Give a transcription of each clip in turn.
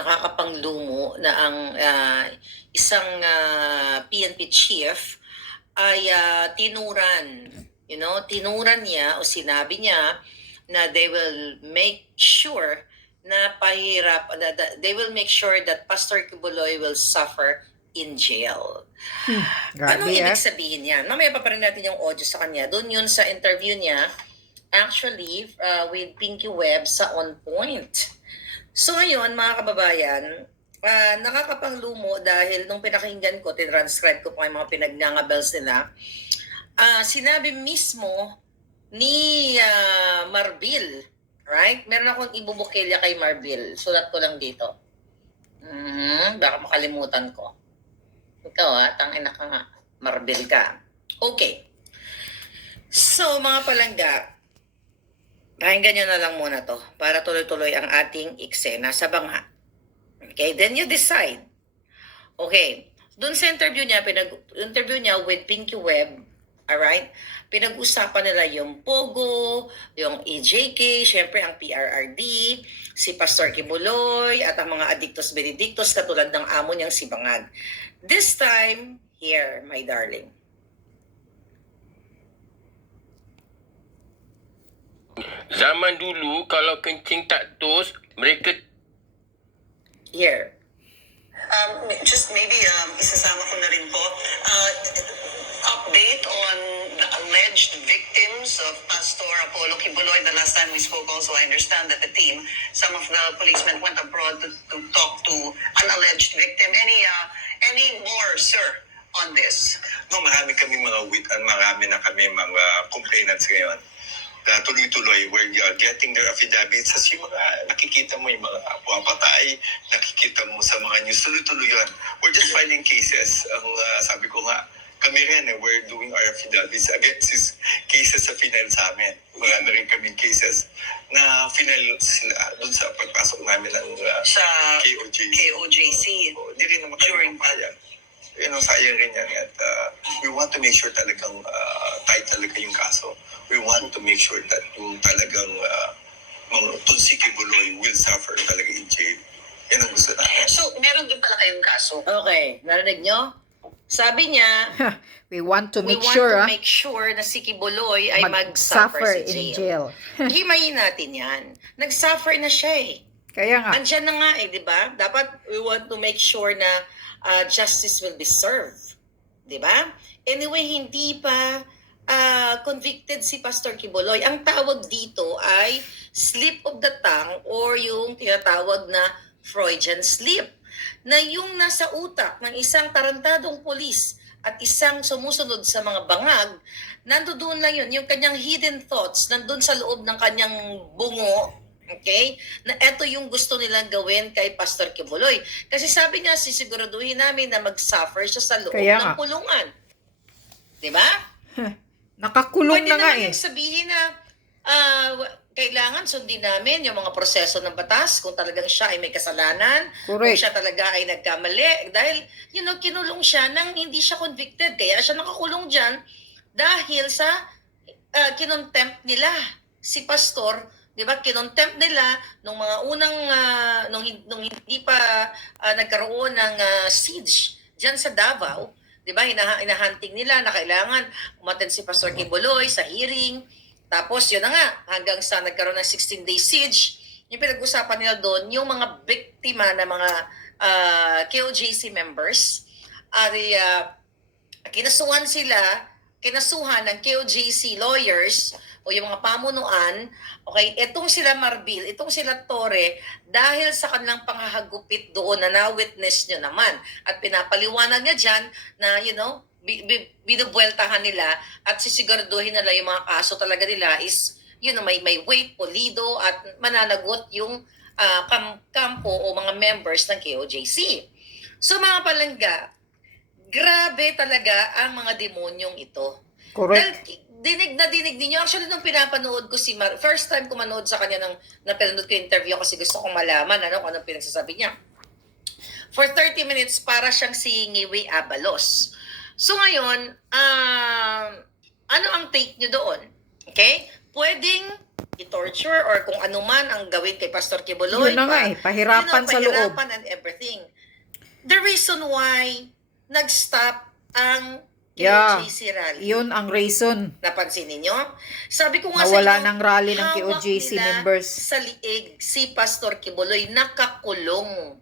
nakakapanglumo na ang isang PNP chief ay tinuran niya o sinabi niya na they will make sure na they will make sure that Pastor Kibuloy will suffer in jail. Anong ibig sabihin yan? Mamaya pa rin natin yung audio sa kanya. Doon yun sa interview niya, actually, with Pinky Webb sa On Point. So ngayon, mga kababayan, nakakapanglumo dahil nung pinakinggan ko, tinranscribe ko pa yung mga pinagnangabels nila, sinabi mismo ni Marbil, right? Meron akong ibubukilya kay Marbil. Sulat ko lang dito. Baka makalimutan ko. Ikaw tangina ka nga. Marbil ka. Okay. So, mga palangga, pakinggan nyo na lang muna to para tuloy-tuloy ang ating eksena sa banga. Okay? Then you decide. Okay. Doon sa interview niya with Pinky Webb, alright? Pinag-usapan nila yung Pogo, yung EJK, syempre ang PRRD, si Pastor Kibuloy, at ang mga addictos benedictos katulad ng amo niyang si Bangag. This time, here, my darling. Zaman dulu kalau kencing tak tos, mereka Here. Just maybe isasama ko na rin po update on the alleged victims of Pastor Apollo Kibuloy. The last time we spoke also, I understand that the team, some of the policemen went abroad to talk to an alleged victim. Any more, sir, on this? No, marami na kami mga complainants ngayon. Tuloy-tuloy, we're getting their affidavits. As yung mga nakikita mo, yung mga pumapatay, nakikita mo sa mga news, tuloy-tuloy yun. We're just filing cases. Ang sabi ko nga, kami rin, we're doing our affidavits against these cases sa final sa amin. Marami rin kaming cases na final sila dun sa pagpasok namin ng sa KOJC. Hindi rin naman kami mapayag. Sayang rin yan. At we want to make sure talagang tight talaga yung kaso. We want to make sure that yung talagang si Kibuloy will suffer talaga in jail. Yan ang gusto natin. So, meron din pala kayong kaso? Okay, narinig nyo? Sabi niya, we want to make sure na si Kibuloy ay mag-suffer sa jail. Himayin natin yan. Nag-suffer na siya eh. Kaya nga. Andyan na nga di ba? Dapat we want to make sure na justice will be served. Di ba? Anyway, hindi pa convicted si Pastor Kibuloy. Ang tawag dito ay slip of the tongue or yung tinatawag na Freudian slip, na yung nasa utak ng isang tarantadong polis at isang sumusunod sa mga bangag, nandoon lang yun, yung kanyang hidden thoughts, nandun sa loob ng kanyang bungo, okay? Na eto yung gusto nilang gawin kay Pastor Kibuloy. Kasi sabi niya, sisiguraduhin namin na mag-suffer siya sa loob ng pulungan. Diba? Nakakulong na nga eh. Sabihin na kailangan sundin namin yung mga proseso ng batas kung talagang siya ay may kasalanan, kung siya talaga ay nagkamali. Dahil, kinulong siya nang hindi siya convicted. Kaya siya nakakulong dyan dahil sa kinontempt nila si Pastor. Di ba? Kinontempt nila nung mga unang, nung hindi pa nagkaroon ng siege dyan sa Davao. Di ba? Hinahunting nila na kailangan umattend si Pastor Kibuloy sa hearing. Tapos yun na nga, hanggang sa nagkaroon ng 16-day siege, yung pinag-usapan nila doon, yung mga biktima na mga KOJC members, ay kinasuhan ng KOJC lawyers o yung mga pamunuan, okay, itong sila Marbil, itong sila Torre, dahil sa kanilang panghahagupit doon na na-witness nyo naman. At pinapaliwanag niya dyan na, binubueltahan nila at sisiguraduhin nila yung mga kaso talaga nila is, may weight, polido at mananagot yung kampo o mga members ng KOJC. So mga palangga, grabe talaga ang mga demonyong ito. Correct. Dahil dinig ninyo. Actually, nung pinapanood ko first time ko manood sa kanya na pinanood ko yung interview kasi gusto kong malaman kung anong pinagsasabi niya. For 30 minutes, para siyang si Ngiwi Abalos. So ngayon, ano ang take nyo doon? Okay? Pwedeng i-torture or kung ano man ang gawin kay Pastor Kibuloy. Yun na nga pahirapan sa loob. Pahirapan and everything. The reason why nag-stop ang KOJC rally. Yun ang reason. Napansin ninyo? Sabi ko nga Nawala sa inyo, ng rally ng hawak KOJC nila members. sa liig si Pastor Kibuloy, nakakulong.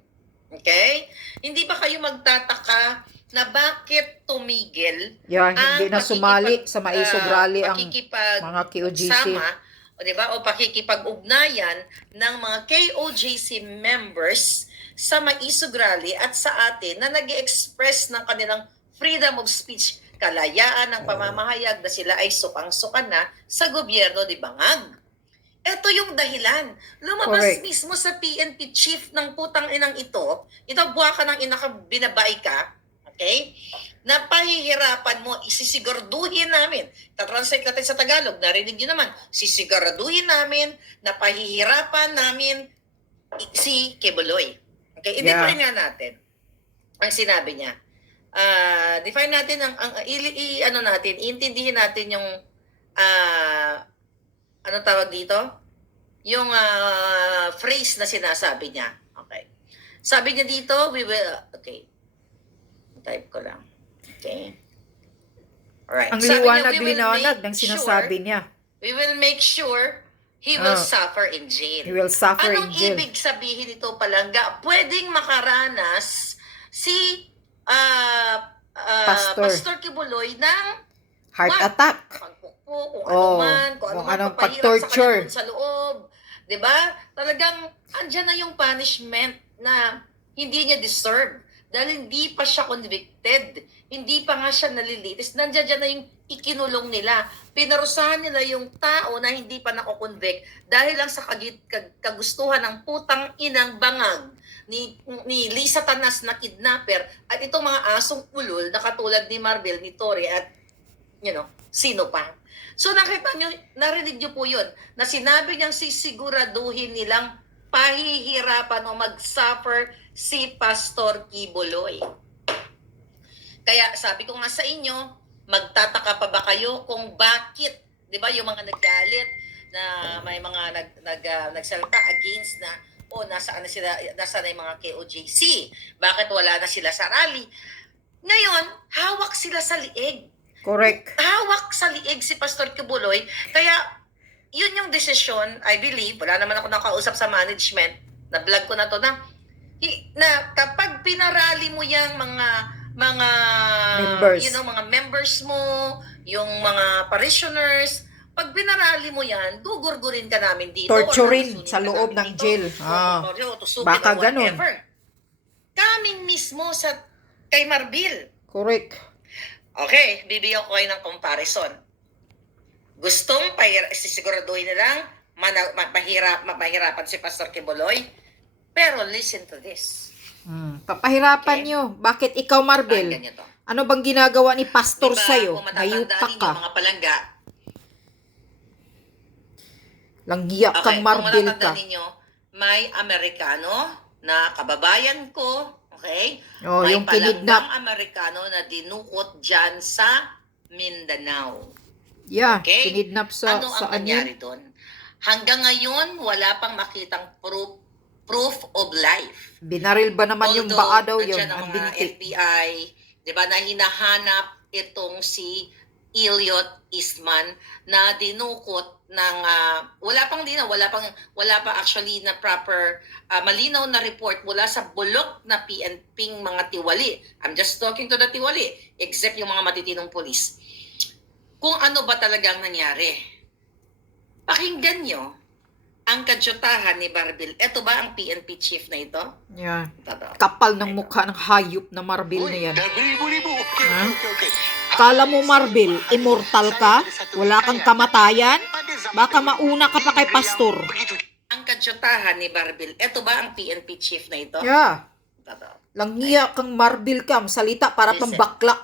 Okay? Hindi ba kayo magtataka na bakit tumigil Hindi na sumali sa maisog rally ang pakikipag- mga KOJC. sama, o diba, o pakikipag-ugnayan ng mga KOJC members sa maisog rally at sa atin na nag-express ng kanilang freedom of speech, kalayaan ng pamamahayag na sila ay sukang-sukan na sa gobyerno ni Bangag. Ito yung dahilan. Lumabas Correct. mismo sa PNP chief ng putang inang ito buwa ka ng inaka, binabay ka, okay? Na pahihirapan mo, isisiguraduhin namin. Tatranslate natin sa Tagalog, narinig nyo naman, sisiguraduhin namin na pahihirapan namin si Kibuloy. Okay, i-define nga natin ang sinabi niya. Define natin iintindihin natin yung ano tawag dito? Yung phrase na sinasabi niya. Okay. Sabi niya dito, okay. Type ko lang. Okay. Alright. Ang Sabi niya, we will liwanag make ng sinasabi niya. We will make sure he will suffer in jail. He will suffer Anong in jail. ibig sabihin nito, Palangga? Pwedeng makaranas si Pastor Kibuloy ng Heart What? attack. pagpukpok, kung kung ano anong man, papahirap pag-torture. sa kanya sa loob. 'Di ba? Talagang andyan na yung punishment na hindi niya deserve. Dahil hindi pa siya convicted. Hindi pa nga siya nalilitis. Nandiyan na yung ikinulong nila. Pinarusahan nila yung tao na hindi pa nakukonvict dahil lang sa kagustuhan ng putang inang Bangag ni Lisa Tanas na kidnapper at itong mga asong ulol na katulad ni Marvel, ni Tori at sino pa. So nakita nyo, narinig nyo po yun, na sinabi niyang sisiguraduhin nilang pahihirapan o mag-suffer si Pastor Kibuloy. Kaya sabi ko nga sa inyo, magtataka pa ba kayo kung bakit, di ba, yung mga naggalit na may mga nagsalita against na, nasaan na yung mga KOJC? Bakit wala na sila sa rally? Ngayon, hawak sila sa liig. Correct. Hawak sa liig si Pastor Kibuloy. Kaya, yun yung desisyon, I believe, wala naman ako nakausap sa management, na vlog ko na to na kapag pinarali mo yung mga Members. mga members mo, yung mga parishioners, pag pinarali mo yan, gugurgurin ka namin dito. Torturing or sa loob ng dito, jail. Baka ganun. Kami mismo kay Marbil. Correct. Okay, bibigyan ko kayo ng comparison. Gustong sisiguraduhin nilang mapahirapan si Pastor Kibuloy. Pero listen to this. Papahirapan Okay. nyo. Bakit ikaw, Marvel? Pakinggan niyo to. Ano bang ginagawa ni Pastor Diba, sa'yo? kung matatandaan Nayupak ninyo, ka. mga palangga. Langgiyak Okay, kang kung Marvel ka. matatandaan ninyo, may Amerikano na kababayan ko, okay? May Yung kinidnap. palanggang Amerikano na dinukot dyan sa Mindanao. Yeah, Okay? kinidnap sa Ano ang saan nangyari yun? doon? Hanggang ngayon, wala pang makitang proof of life. Binaril ba naman yung Although, baa daw yun? nandiyan ang Ang mga binti. FBI, di ba, na hinahanap itong si Elliot Eastman na dinukot ng wala pa actually na proper malinaw na report mula sa bulok na PNPing mga tiwali. I'm just talking to the tiwali, except yung mga matitinong pulis. Kung ano ba talagang nangyari. Pakinggan nyo ang kadyutahan ni Marbil. Ito ba ang PNP chief na ito? Yeah. Totoo. Kapal ng mukha ng hayop na Marvel na yan. Ribu-ribu. Okay, Ha? okay. Kala mo, Marvel, immortal ka? Wala kang kamatayan? Baka mauna ka pa kay Pastor. Ang kadyutahan ni Marbil. Ito ba ang PNP chief na ito? Yeah. Totoo. Langgiyak kang Marvel ka. Salita para pang Listen. bakla.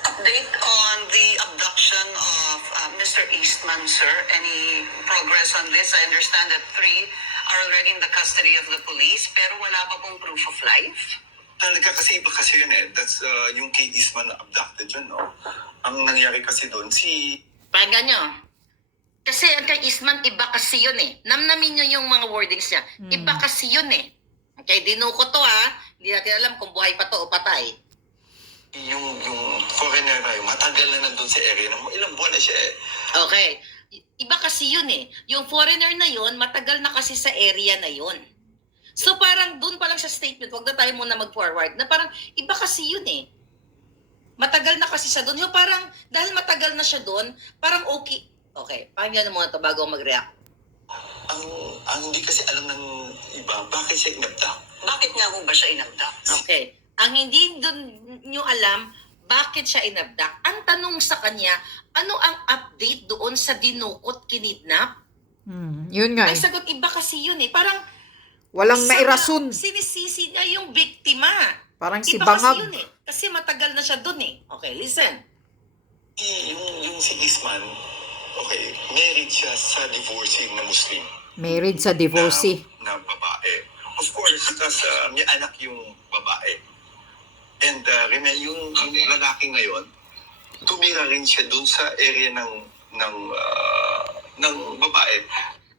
Update on the abduction of Mr. Eastman, sir. Any progress on this? I understand that 3 are already in the custody of the police, pero wala pa pong proof of life. Talaga kasi iba kasi yun eh. That's yung kay Eastman na abducted yun, no? Ang nangyari kasi doon, Pakinggan nyo. Kasi ang kay Isman, iba kasi yun eh. Namnamin nyo yung mga wordings niya. Iba kasi yun eh. Okay, dinuko to ha. Hindi natin alam kung buhay pa to o patay. Yung foreigner na yun, matagal na nandun sa area. Ilang buwan na siya eh. Okay. Iba kasi yun eh. Yung foreigner na yun, matagal na kasi sa area na yun. So parang dun pa lang sa statement, wag na tayo muna mag-forward, na parang iba kasi yun eh. Matagal na kasi siya dun. Yung parang, dahil matagal na siya dun, parang okay. Okay, pakinggan mo muna ito bago mag-react. Ang hindi kasi alam ng iba, bakit siya inabdak? Bakit nga ho ba siya inabdak? Okay. Ang hindi dun nyo alam, bakit siya inabdak? Ang tanong sa kanya, ano ang update doon sa dinukot kinidnap? Yun nga Ay eh. sagot, iba kasi yun eh. Parang Walang nairason. sinisisi niya yung biktima. Parang si Iba kasi Bangag. yun eh. Kasi matagal na siya dun eh. Okay, listen. Yung si Isman, okay, married siya sa divorcing na Muslim. Married sa divorcee. Na babae. Of course, kasi may anak yung babae. And yung lalaki ngayon, tumira rin siya dun sa area ng babae.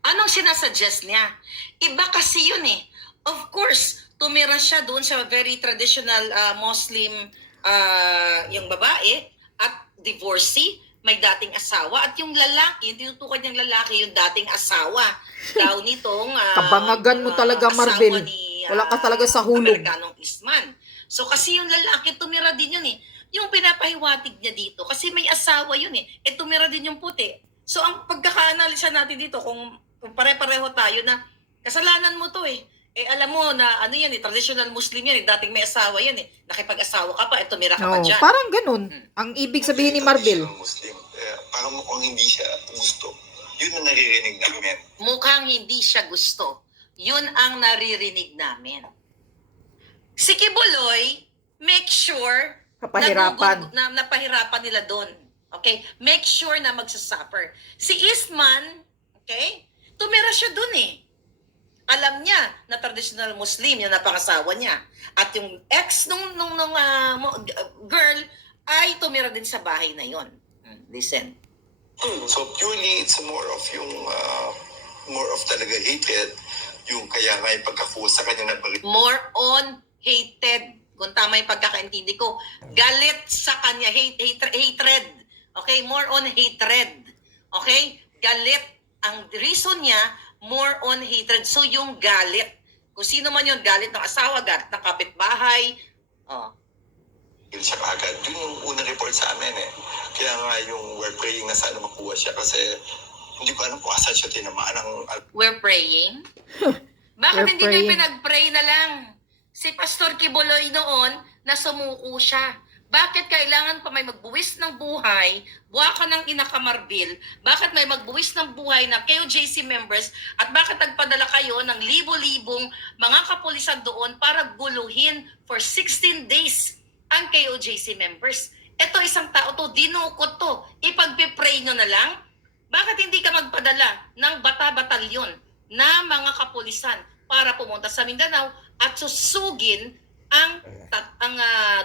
Anong sinasuggest niya? Iba kasi yun eh. Of course, tumira siya doon sa very traditional Muslim yung babae at divorcee, may dating asawa. At yung lalaki, yung tinutukoy niyang lalaki, yung dating asawa daw nitong Kabangagan mo talaga, asawa Marvel. ni, Wala ka talaga sa hulog. Amerikanong Isman. So kasi yung lalaki, tumira din yun eh. Yung pinapahiwatig niya dito, kasi may asawa yun eh. Tumira din yung puti. So ang pagkaka-analisa natin dito, kung pare-pareho tayo na kasalanan mo to eh. Alam mo na ano yan eh, traditional Muslim yan eh, dating may asawa yan eh. Nakipag-asawa ka pa, tumira ka pa No, dyan. parang ganun. Ang ibig sabihin ni Marvel. Muslim. Parang mukhang hindi siya gusto. Yun ang naririnig namin. Mukhang hindi siya gusto. Yun ang naririnig namin. Si Kibuloy, make sure Kapahirapan. na napahirapan nila doon. Okay? Make sure na magsasuffer. Si Isman, okay? Tumira siya doon eh. Alam niya na traditional Muslim yung napangasawa niya. At yung ex nung girl ay tumira din sa bahay na yon. Listen. So purely, it's more of talaga hatred. Yung kaya nga yung pagkakuha sa kanya na balit. More on hated. Kung tama yung pagkakaintindi ko. Galit sa kanya. Hatred. Okay? More on hatred. Okay? Galit. Ang reason niya, more on hatred. So yung galit. Kung sino man yung galit ng asawa, galit ng kapitbahay. Oh. Yun siya agad. Yun yung unang report sa amin eh. Kaya nga yung we're praying na sana makuha siya kasi hindi ko alam kung asan siya tinamaan ng... We're praying? Bakit We're hindi kayo praying. pinag-pray na lang? Si Pastor Kibuloy noon, na sumuko siya. Bakit kailangan pa may magbuwis ng buhay, buha ka ng ina ka Marbil, bakit may magbuwis ng buhay na KOJC members, at bakit nagpadala kayo ng libo-libong mga kapulisan doon para guluhin for 16 days ang KOJC members? Ito isang tao to, dinukot to, ipagpipray nyo na lang. Bakit hindi ka magpadala ng bata-batalyon na mga kapulisan para pumunta sa Mindanao at susugin ang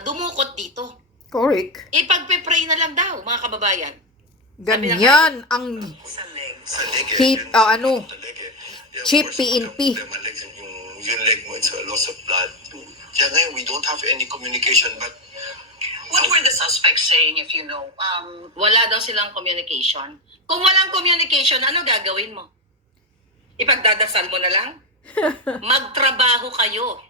dumukot dito? Correct. Ipagpipray na lang daw, mga kababayan. Ganyan ang Sa leg. Sa leg eh. Hip, Yun, ano, sa leg eh. Yeah, of chip course, PNP. problema, legs, yung leg mo, it's a loss of blood. Kaya ngayon, we don't have any communication but What were the suspects saying, if you know? Wala daw silang communication. Kung walang communication, ano gagawin mo? Ipagdadasal mo na lang? Magtrabaho kayo.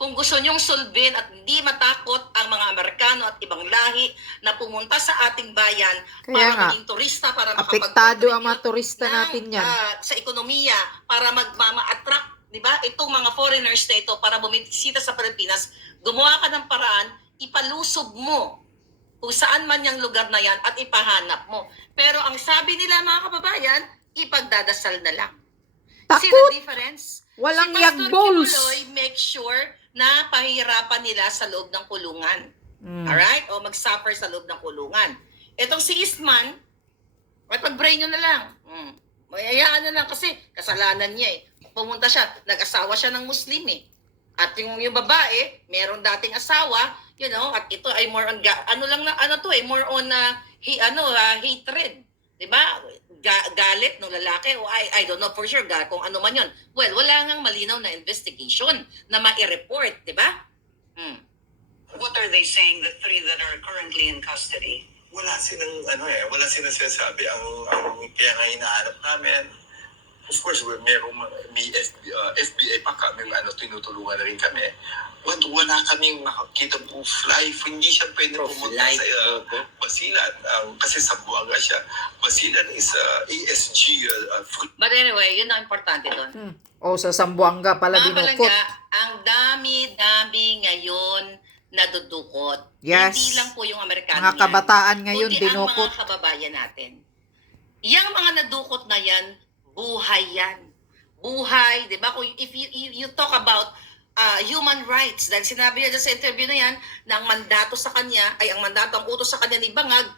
Kung gusto nyong sulbin at hindi matakot ang mga Amerikano at ibang lahi na pumunta sa ating bayan Kaya para nga, maging turista, para apektado ang mga makapag-contribute turista natin yan. sa ekonomiya, para magmama-attract, di ba? Itong mga foreigners na ito para bumisita sa Pilipinas, gumawa ka ng paraan, ipalusob mo kung saan man yung lugar na yan at ipahanap mo. Pero ang sabi nila mga kababayan, ipagdadasal na lang. See Takot! the difference? Walang Si Pastor yagbols. Kibuloy make sure na pahihirapan nila sa loob ng kulungan. Alright? O mag-suffer sa loob ng kulungan. Itong si Isman, pag-pray nyo na lang. Mayayaan na lang kasi kasalanan niya eh. Pumunta siya, nag-asawa siya ng Muslim eh. At yung babae, meron dating asawa, you know, at ito ay more on, more on hatred. Diba? galit ng lalaki o I don't know for sure kung ano man yun. Well, wala ngang malinaw na investigation na ma-report, di ba? What are they saying, the three that are currently in custody? Wala silang wala silang sinasabi ang kaya nga hinahanap namin. Of course, may FBI pa kami, tinutulungan na rin kami. But wala kaming nakakita proof life. Hindi siya pwede pumunta sa Basilan. Kasi sa Buanga siya. Basilan is ASG. But anyway, yun ang importante doon. O sa Zamboanga pala Mga dinukot. palangga, ang dami-dami ngayon nadudukot. Yes. Hindi lang po yung Amerikano Mga kabataan ngayon kundi dinukot. ang mga kababayan natin. Yang mga nadukot na yan, buhay yan. Buhay, di ba? Kung if you talk about human rights, dahil sinabi niya sa interview na yan, na ang mandato sa kanya, ay ang mandato, ang utos sa kanya ni Bangag,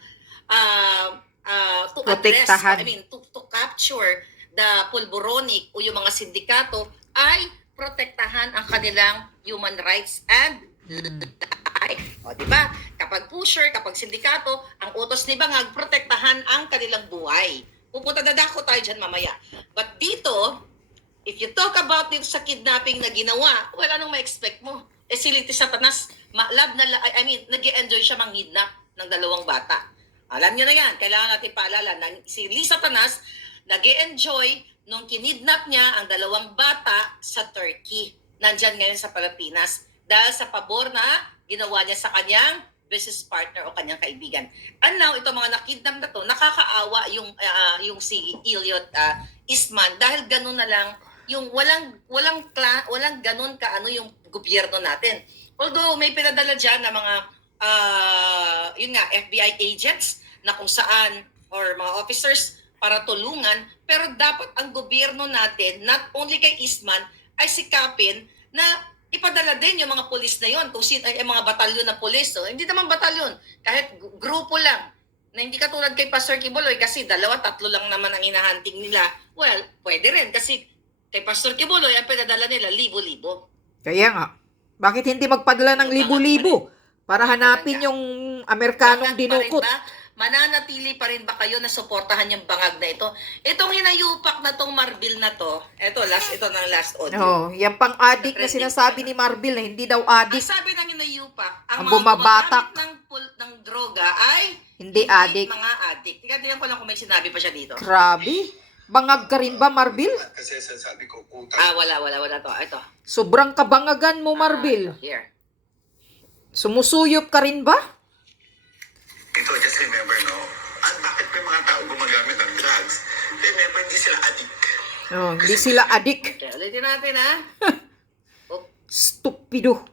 to address, Protektahan. to capture the pulboronic o yung mga sindikato, ay protektahan ang kanilang human rights and life. O, di ba? Kapag pusher, kapag sindikato, ang utos ni Bangag, protektahan ang kanilang buhay. Pupunta dadako tayo dyan mamaya. But dito, if you talk about dito sa kidnapping na ginawa, wala nang ma-expect mo. Eh si Liti Satanas, nag-i-enjoy siya manghidnap ng 2 bata. Alam niyo na yan, kailangan natin paalala na si Lisa Satanas, nag-i-enjoy nung kinidnap niya ang 2 bata sa Turkey. Nandyan ngayon sa Pilipinas. Dahil sa pabor na ginawa niya sa kanyang business partner o kanyang kaibigan. And now, itong mga nakidnap na to, nakakaawa yung si Elliot Isman dahil ganun na lang yung walang ganun kaano yung gobyerno natin. Although may pinadala diyan na mga yun nga FBI agents na kung saan or mga officers para tulungan, pero dapat ang gobyerno natin not only kay Isman ay sikapin na ipadala din yung mga pulis na yon, kung sino ay mga batalyon na pulis. So, hindi naman batalyon, kahit grupo lang. Na hindi katulad kay Pastor Kibuloy kasi 2-3 lang naman ang hinahunting nila. Well, pwede rin kasi kay Pastor Kibuloy ang pinadala nila libo-libo. Kaya nga, bakit hindi magpadala ng libo-libo para hanapin yung Amerikanong Bangag pa rin dinukot? ba? Mananatili pa rin ba kayo na suportahan yung bangag na ito? Itong hinayupak na tong Marbil na to, ito ng last audio. Oh, yan pang adik na sinasabi ni Marbil na hindi daw Ang adik. sabi ng hinayupak, Ang ang mga bumabatak. gumagamit ng droga ay Hindi adik. mga adik. Tingnan ko lang kung may sinabi pa siya dito. Grabe. Bangag ka rin ba, Marbil? Kasi sasabi ko, utang. Wala to. Ito. Sobrang kabangagan mo, Marbil. Here. Sumusuyop ka rin ba? Ito, just remember, bakit may mga tao gumagamit ng drugs? Remember, hindi sila addict. Oh, hindi sila adik. Okay, ulitin natin ha. Stupido.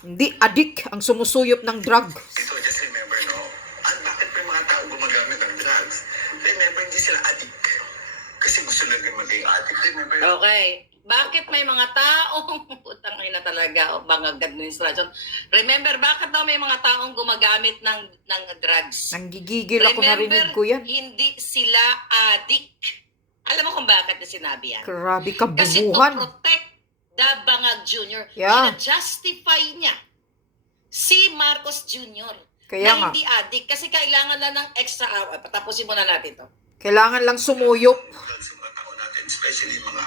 Hindi adik ang sumusuyop ng drug. Ito, just remember, bakit may mga tao gumagamit ng drugs? Remember, hindi sila addict. Kasi gusto lang maging addict. Remember, Okay. Bakit may mga taong putang ina talaga bang administration? Remember, bakit daw may mga taong gumagamit ng drugs? Nanggigigil ako narinig ko yan. Hindi sila addict. Alam mo kung bakit na sinabi yan? Grabe Kasi to kabubuhan. protect the Bangag Jr., Yeah. justify niya si Marcos Jr. Kaya na nga. hindi addict kasi kailangan lang ng extra hour. Patapusin muna natin to. Kailangan lang sumuyop. sa mga tao natin, especially mga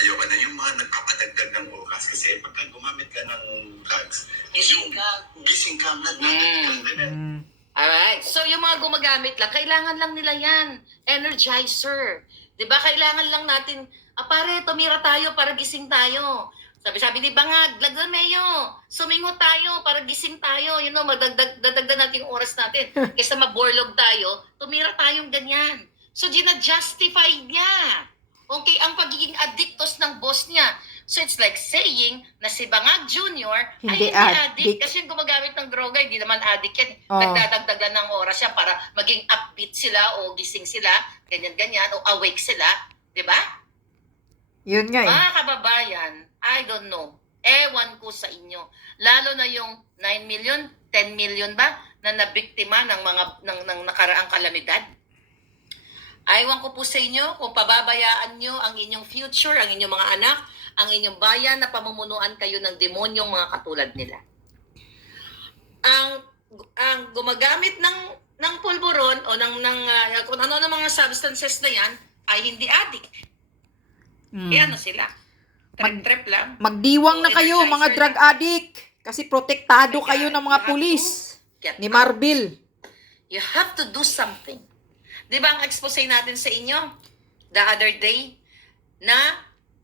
ayoko na yung mga nagpapadagdag ng oras kasi pagka gumamit ka ng drugs, gising ka, nagdadagdag ka rin. Alright. So, yung mga gumagamit lang, kailangan lang nila yan. Energizer. Diba? Kailangan lang natin, pare, tumira tayo para gising tayo. Sabi ni Bangag, Laglameo, sumingot tayo para gising tayo. Dadagdag natin yung oras natin. Kaysa maborlog tayo, tumira tayong ganyan. So, gina-justify niya. Okay, ang pagiging addictos ng boss niya. So, it's like saying na si Bangag Jr. Hindi ay hindi addict. addict. Kasi yung gumagamit ng droga, hindi naman addict yan. Oh. Nagdadagdagan ng oras yan para maging upbeat sila o gising sila, ganyan-ganyan, o awake sila. Di ba? Yun nga eh. Mga kababayan, I don't know. Ewan ko sa inyo. Lalo na yung 9 million, 10 million ba na nabiktima ng mga ng nakaraang kalamidad. Aywan ko po sa inyo kung pababayaan nyo ang inyong future, ang inyong mga anak, ang inyong bayan na pamumunuan kayo ng demonyong mga katulad nila. Ang gumagamit ng ng pulburon o kung ano ng mga substances na yan ay hindi addict. Kaya ano sila? Trip-trip lang. Magdiwang O, na kayo, mga energizer drug lang. addict. Kasi protektado Kaya kayo ng you mga have pulis to get ni out. Marbil. You have to do something. Di ba ang expose natin sa inyo the other day na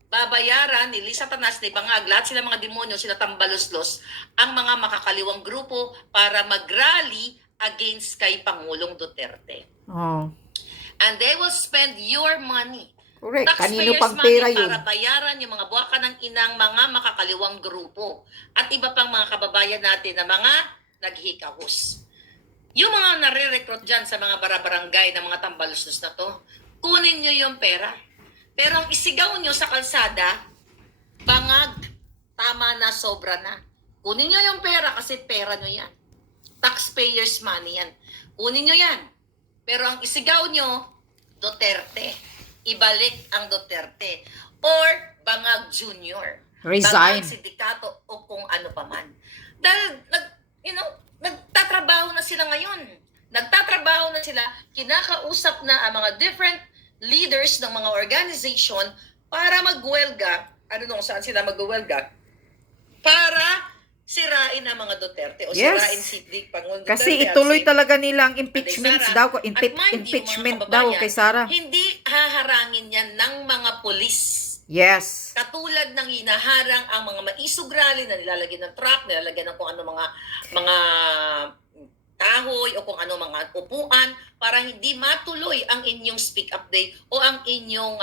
babayaran ni Lisa Tanas, ni Bangag, lahat sila mga demonyo, sila tambalos-los, ang mga makakaliwang grupo para mag-rally against kay Pangulong Duterte. Oh. And they will spend your money. Correct. Kanino Taxpayers' pang money pera yun? para bayaran yung mga buwaka ng inang mga makakaliwang grupo at iba pang mga kababayan natin na mga naghihikahus. Yung mga nare-recruit dyan sa mga barabarangay na mga tambalusos na to, kunin nyo yung pera. Pero ang isigaw nyo sa kalsada, bangag, tama na, sobra na. Kunin nyo yung pera kasi pera nyo yan. Taxpayers' money yan. Kunin nyo yan. Pero ang isigaw nyo, Duterte. Ibalik ang Duterte. Or Bangag Junior. Resign. Bangag Sindikato o kung ano pa man. Dahil, nagtatrabaho na sila ngayon. Nagtatrabaho na sila, kinakausap na ang mga different leaders ng mga organization para magwelga. Ano nung saan sila magwelga? Para sirain ang mga Duterte o Yes. sirain si Pangulong Kasi Duterte at ituloy si talaga nila ang impeachments Sara. daw, At mind you, impeachment mga daw kababayan, kay Sara. Hindi haharangin yan ng mga pulis. Yes. Katulad ng hinaharang ang mga maisog rally na nilalagyan ng truck, nilalagyan ng kung ano mga kahoy o kung ano mga upuan para hindi matuloy ang inyong speak up day o ang inyong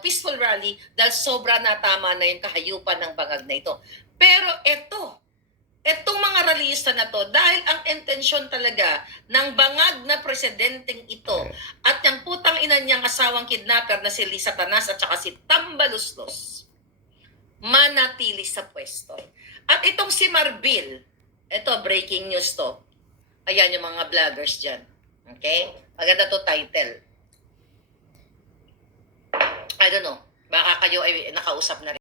peaceful rally dahil sobra na tama na yung kahayupan ng bangag na ito. Pero etong mga rallyista na to, dahil ang intensyon talaga ng bangag na presidenteng ito at yung putang ina niyang asawang kidnapper na si Lisa Tanas at saka si Tambaluslos, manatili sa pwesto. At itong si Marbil, ito breaking news to. Ayan yung mga vloggers dyan. Okay? Maganda to title. I don't know. Baka kayo ay nakausap na rin.